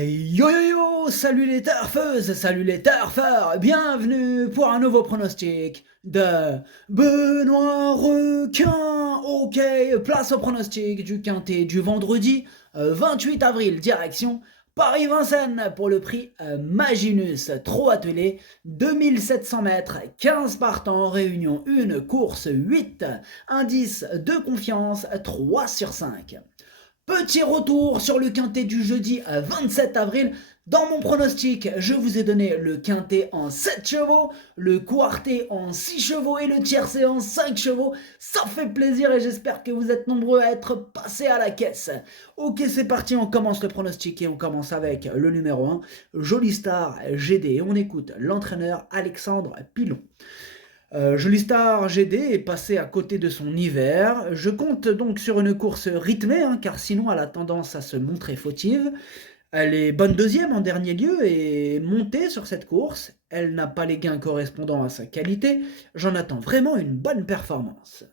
Yo yo yo, salut les turfeuses, salut les turfeurs, bienvenue pour un nouveau pronostic de Benoît Requin. Ok, place au pronostic du quintet du vendredi 28 avril, direction Paris-Vincennes pour le prix Maginus, trop attelé, 2700 mètres, 15 partants, réunion 1, course 8, indice de confiance 3 sur 5. Petit retour sur le quintet du jeudi 27 avril. Dans mon pronostic, je vous ai donné le quintet en 7 chevaux, le quartet en 6 chevaux et le tiercé en 5 chevaux. Ça fait plaisir et j'espère que vous êtes nombreux à être passés à la caisse. Ok, c'est parti, on commence le pronostic et on commence avec le numéro 1, Jolie Star GD. Et on écoute l'entraîneur Alexandre Pilon. Jolie Star GD est passé à côté de son hiver. Je compte donc sur une course rythmée, car sinon elle a tendance à se montrer fautive. Elle est bonne deuxième en dernier lieu et montée sur cette course. Elle n'a pas les gains correspondant à sa qualité. J'en attends vraiment une bonne performance.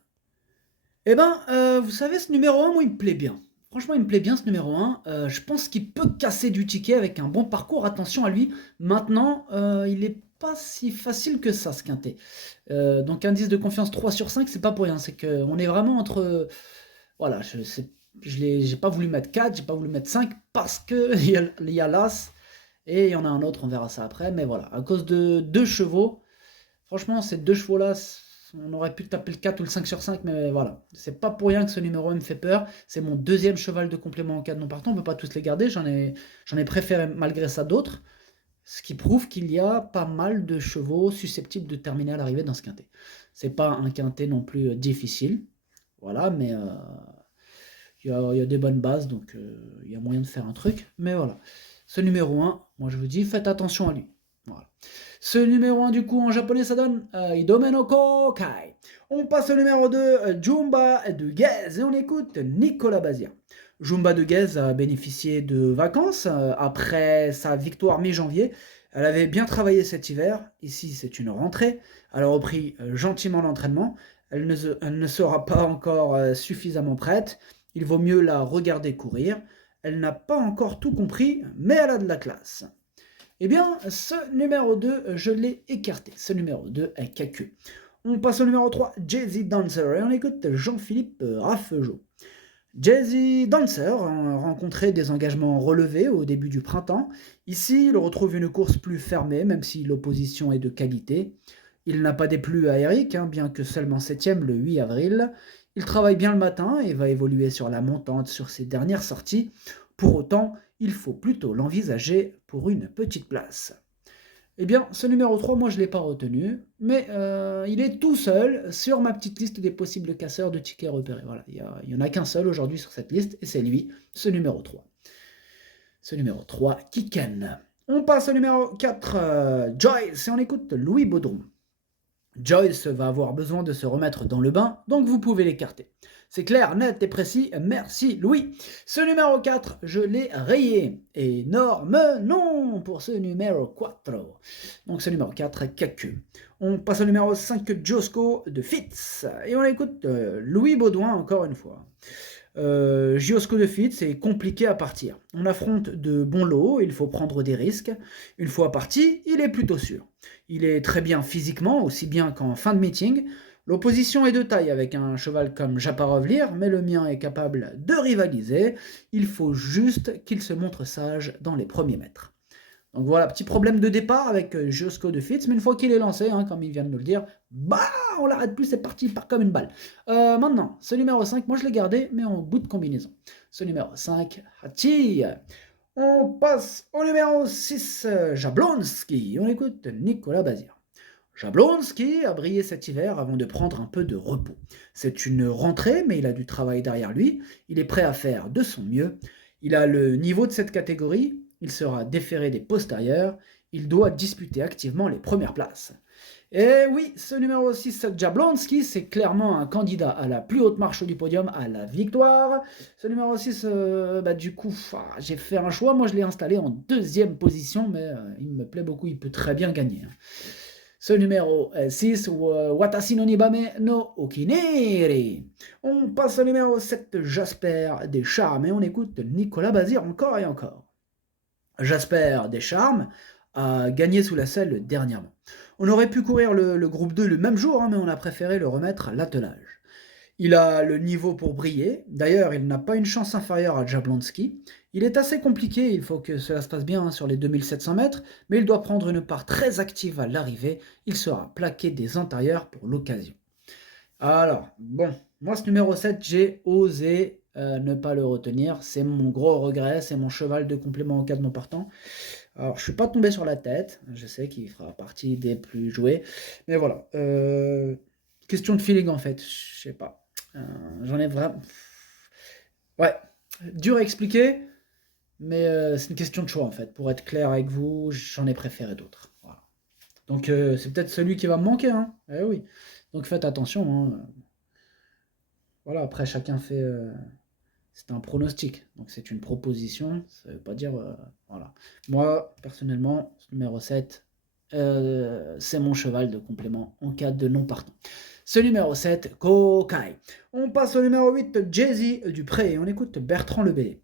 Eh ben, vous savez, ce numéro 1, moi, il me plaît bien. Franchement, il me plaît bien ce numéro 1. Je pense qu'il peut casser du ticket avec un bon parcours. Attention à lui. Maintenant, il n'est pas si facile que ça, ce quintet. Donc, indice de confiance 3 sur 5, c'est pas pour rien. C'est qu'on est vraiment entre. Voilà, j'ai pas voulu mettre 4, j'ai pas voulu mettre 5 parce que il y a l'As et il y en a un autre, on verra ça après. Mais voilà, à cause de deux chevaux, franchement, ces deux chevaux-là, on aurait pu taper le 4 ou le 5 sur 5, mais voilà. C'est pas pour rien que ce numéro 1 me fait peur. C'est mon deuxième cheval de complément en cas de non partant. On peut pas tous les garder. J'en ai préféré malgré ça d'autres. Ce qui prouve qu'il y a pas mal de chevaux susceptibles de terminer à l'arrivée dans ce quintet. C'est pas un quintet non plus difficile. Voilà, mais il y a des bonnes bases, donc il y a moyen de faire un truc. Mais voilà. Ce numéro 1, moi je vous dis, faites attention à lui. Voilà. Ce numéro 1, du coup, en japonais, ça donne Idomenoko Kai. On passe au numéro 2, Jumba de Guez, et on écoute Nicolas Bazir. Jumba de Guez a bénéficié de vacances après sa victoire mi-janvier. Elle avait bien travaillé cet hiver. Ici, c'est une rentrée. Elle a repris gentiment l'entraînement. Elle ne sera pas encore suffisamment prête. Il vaut mieux la regarder courir. Elle n'a pas encore tout compris, mais elle a de la classe. Eh bien, ce numéro 2, je l'ai écarté. Ce numéro 2 est caqueux. On passe au numéro 3, Jay-Z Dancer, et on écoute Jean-Philippe Raffegeot. Jay-Z Dancer a rencontré des engagements relevés au début du printemps. Ici, il retrouve une course plus fermée, même si l'opposition est de qualité. Il n'a pas déplu à Eric, bien que seulement 7ème le 8 avril. Il travaille bien le matin et va évoluer sur la montante sur ses dernières sorties. Pour autant, il faut plutôt l'envisager pour une petite place. Eh bien, ce numéro 3, moi je ne l'ai pas retenu, mais il est tout seul sur ma petite liste des possibles casseurs de tickets repérés. Voilà, il n'y en a qu'un seul aujourd'hui sur cette liste, et c'est lui, ce numéro 3. Ce numéro 3, Kiken. On passe au numéro 4, Joyce, et on écoute Louis Baudron. Joyce va avoir besoin de se remettre dans le bain, donc vous pouvez l'écarter. C'est clair, net et précis, merci Louis. Ce numéro 4, je l'ai rayé. Énorme non pour ce numéro 4. Donc ce numéro 4, cacu. On passe au numéro 5, Josco de Fitz. Et on écoute Louis Baudouin encore une fois. Giosco de Fitz, c'est compliqué à partir. On affronte de bons lots, il faut prendre des risques. Une fois parti, il est plutôt sûr. Il est très bien physiquement, aussi bien qu'en fin de meeting. L'opposition est de taille avec un cheval comme Japarovlir, mais le mien est capable de rivaliser. Il faut juste qu'il se montre sage dans les premiers mètres. Donc voilà, petit problème de départ avec Giosco de Fitz, mais une fois qu'il est lancé, comme il vient de nous le dire, on l'arrête plus, c'est parti, il part comme une balle. Maintenant, ce numéro 5, moi je l'ai gardé, mais en bout de combinaison. Ce numéro 5, Hachi. On passe au numéro 6, Jablonski. On écoute Nicolas Bazir. Jablonski a brillé cet hiver avant de prendre un peu de repos. C'est une rentrée, mais il a du travail derrière lui. Il est prêt à faire de son mieux. Il a le niveau de cette catégorie. Il sera déféré des postérieurs. Il doit disputer activement les premières places. Et oui, ce numéro 6, Jablonski, c'est clairement un candidat à la plus haute marche du podium, à la victoire. Ce numéro 6, du coup, j'ai fait un choix. Moi, je l'ai installé en deuxième position, mais il me plaît beaucoup. Il peut très bien gagner. Ce numéro 6, Watashi no Nibame no Okineri. On passe au numéro 7, Jasper des Charmes, et on écoute Nicolas Bazir encore et encore. Jasper Descharmes a gagné sous la selle dernièrement. On aurait pu courir le groupe 2 le même jour, hein, mais on a préféré le remettre à l'attelage. Il a le niveau pour briller. D'ailleurs, il n'a pas une chance inférieure à Jablonski. Il est assez compliqué, il faut que cela se passe bien, hein, sur les 2700 mètres, mais il doit prendre une part très active à l'arrivée. Il sera plaqué des antérieurs pour l'occasion. Alors, bon, moi ce numéro 7, j'ai osé ne pas le retenir. C'est mon gros regret, c'est mon cheval de complément en cas de non partant. Alors, je suis pas tombé sur la tête, je sais qu'il fera partie des plus joués, mais voilà. Question de feeling en fait, je sais pas. J'en ai vraiment. Ouais, dur à expliquer, mais c'est une question de choix en fait. Pour être clair avec vous, j'en ai préféré d'autres. Voilà. Donc c'est peut-être celui qui va me manquer, hein. Eh oui. Donc faites attention, hein. Voilà, après chacun fait. C'est un pronostic, donc c'est une proposition, ça veut pas dire. Voilà. Moi, personnellement, ce numéro 7, c'est mon cheval de complément en cas de non partant. Ce numéro 7, Kokai. On passe au numéro 8, Jay-Z Dupré, et on écoute Bertrand Lebellet.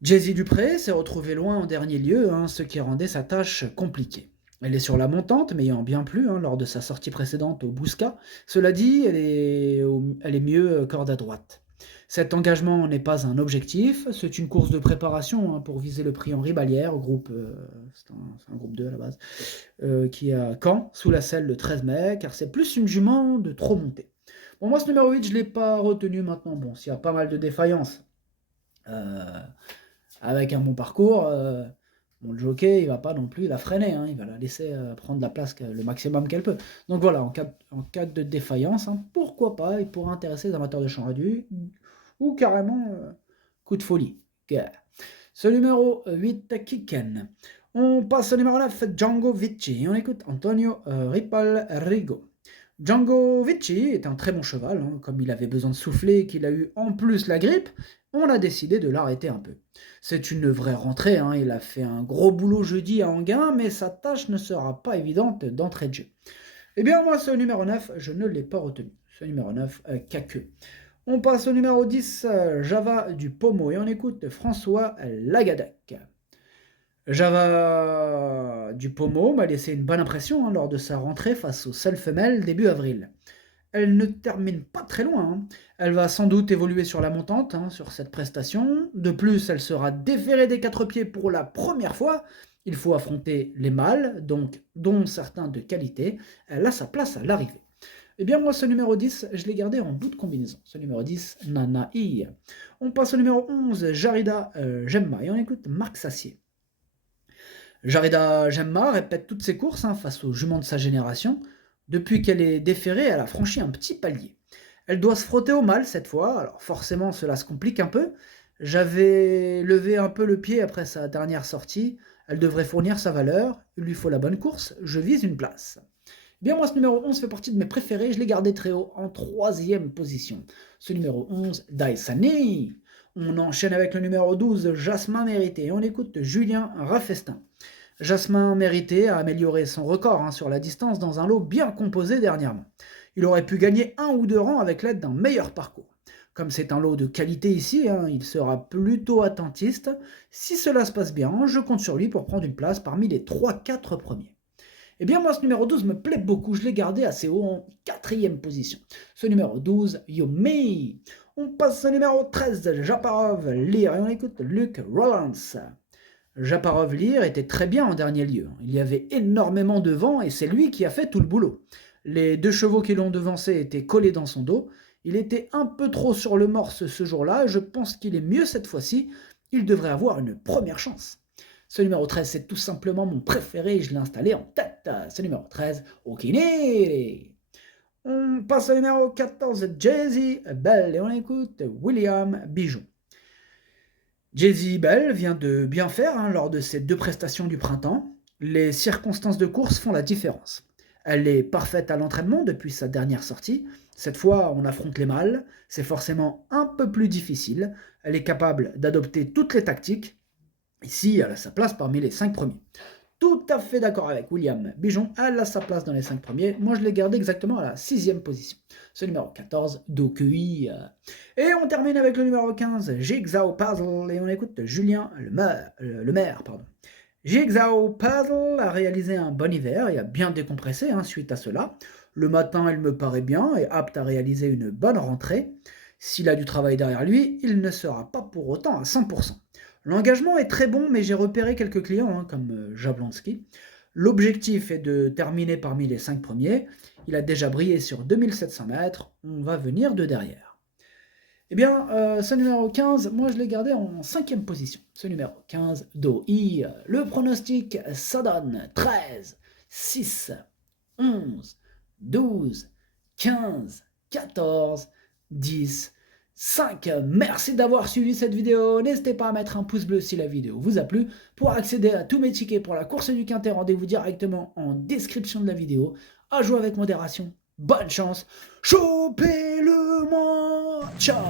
Jay-Z Dupré s'est retrouvé loin en dernier lieu, hein, ce qui rendait sa tâche compliquée. Elle est sur la montante, mais ayant bien plu, hein, lors de sa sortie précédente au Bousca. Cela dit, elle est mieux corde à droite. Cet engagement n'est pas un objectif, c'est une course de préparation, hein, pour viser le prix Henri Ballière, c'est un groupe 2 à la base, qui est à Caen, sous la selle le 13 mai, car c'est plus une jument de trop monter. Bon, moi ce numéro 8, je ne l'ai pas retenu maintenant. Bon, s'il y a pas mal de défaillances, avec un bon parcours, le jockey, il va pas non plus la freiner, hein, il va la laisser prendre la place le maximum qu'elle peut. Donc voilà, en cas de défaillance, hein, pourquoi pas, il pourrait intéresser les amateurs de champ réduit, ou carrément coup de folie. Ce numéro 8, Kiken. On passe au numéro 9, Django Vici, et on écoute Antonio Ripal Rigo. Django Vici est un très bon cheval, hein, comme il avait besoin de souffler et qu'il a eu en plus la grippe, on a décidé de l'arrêter un peu. C'est une vraie rentrée, hein, il a fait un gros boulot jeudi à Anguin, mais sa tâche ne sera pas évidente d'entrée de jeu. Eh bien moi ce numéro 9, je ne l'ai pas retenu. Ce numéro 9, Caqueux. On passe au numéro 10, Java du Pommeau, et on écoute François Lagadec. Java du Pommeau m'a laissé une bonne impression, hein, lors de sa rentrée face aux seules femelles début avril. Elle ne termine pas très loin, hein. Elle va sans doute évoluer sur la montante, hein, sur cette prestation. De plus, elle sera déférée des 4 pieds pour la première fois. Il faut affronter les mâles, dont certains de qualité. Elle a sa place à l'arrivée. Eh bien, moi, ce numéro 10, je l'ai gardé en bout de combinaison. Ce numéro 10, Nanaï. On passe au numéro 11, Jarida Gemma, et on écoute Marc Sassier. Jarida Gemma répète toutes ses courses, hein, face aux juments de sa génération. Depuis qu'elle est déférée, elle a franchi un petit palier. Elle doit se frotter au mâle cette fois, alors forcément cela se complique un peu. J'avais levé un peu le pied après sa dernière sortie. Elle devrait fournir sa valeur, il lui faut la bonne course, je vise une place. Bien, moi, ce numéro 11 fait partie de mes préférés, je l'ai gardé très haut, en 3e position. Ce numéro 11, Daisani. On enchaîne avec le numéro 12, Jasmin Mérité, et on écoute Julien Raffestin. Jasmin Mérité a amélioré son record, hein, sur la distance dans un lot bien composé dernièrement. Il aurait pu gagner 1 ou 2 rangs avec l'aide d'un meilleur parcours. Comme c'est un lot de qualité ici, hein, il sera plutôt attentiste. Si cela se passe bien, je compte sur lui pour prendre une place parmi les 3-4 premiers. Eh bien moi ce numéro 12 me plaît beaucoup, je l'ai gardé assez haut en 4e position. Ce numéro 12, Yomi. On passe au numéro 13, Japarov Lear, et on écoute Luc Rollins. Japarov Lear était très bien en dernier lieu. Il y avait énormément de vent et c'est lui qui a fait tout le boulot. Les 2 chevaux qui l'ont devancé étaient collés dans son dos. Il était un peu trop sur le morse ce jour-là, je pense qu'il est mieux cette fois-ci. Il devrait avoir une première chance. Ce numéro 13, c'est tout simplement mon préféré, je l'ai installé en tête. Ce numéro 13, Okiniri. On passe au numéro 14, Jay-Z Bell, et on écoute William Bijon. Jay-Z Bell vient de bien faire, hein, lors de ses 2 prestations du printemps. Les circonstances de course font la différence. Elle est parfaite à l'entraînement depuis sa dernière sortie. Cette fois, on affronte les mâles. C'est forcément un peu plus difficile. Elle est capable d'adopter toutes les tactiques. Ici, elle a sa place parmi les 5 premiers. tout à fait d'accord avec William Bijon, elle a sa place dans les 5 premiers. Moi, je l'ai gardé exactement à la 6e position. Ce numéro 14, Dokui. Et on termine avec le numéro 15, Jigsaw Puzzle, et on écoute Julien Lemaire. Jigsaw Puzzle a réalisé un bon hiver et a bien décompressé suite à cela. Le matin, il me paraît bien et apte à réaliser une bonne rentrée. S'il a du travail derrière lui, il ne sera pas pour autant à 100%. L'engagement est très bon, mais j'ai repéré quelques clients, comme Jablonski. L'objectif est de terminer parmi les 5 premiers. Il a déjà brillé sur 2700 mètres. On va venir de derrière. Eh bien, ce numéro 15, moi je l'ai gardé en 5e position. Ce numéro 15, Do-I. Le pronostic, ça donne 13, 6, 11, 12, 15, 14, 10, 5. Merci d'avoir suivi cette vidéo. N'hésitez pas à mettre un pouce bleu si la vidéo vous a plu. Pour accéder à tous mes tickets pour la course du Quintet, rendez-vous directement en description de la vidéo. À jouer avec modération. Bonne chance. Chopez-le-moi. Ciao.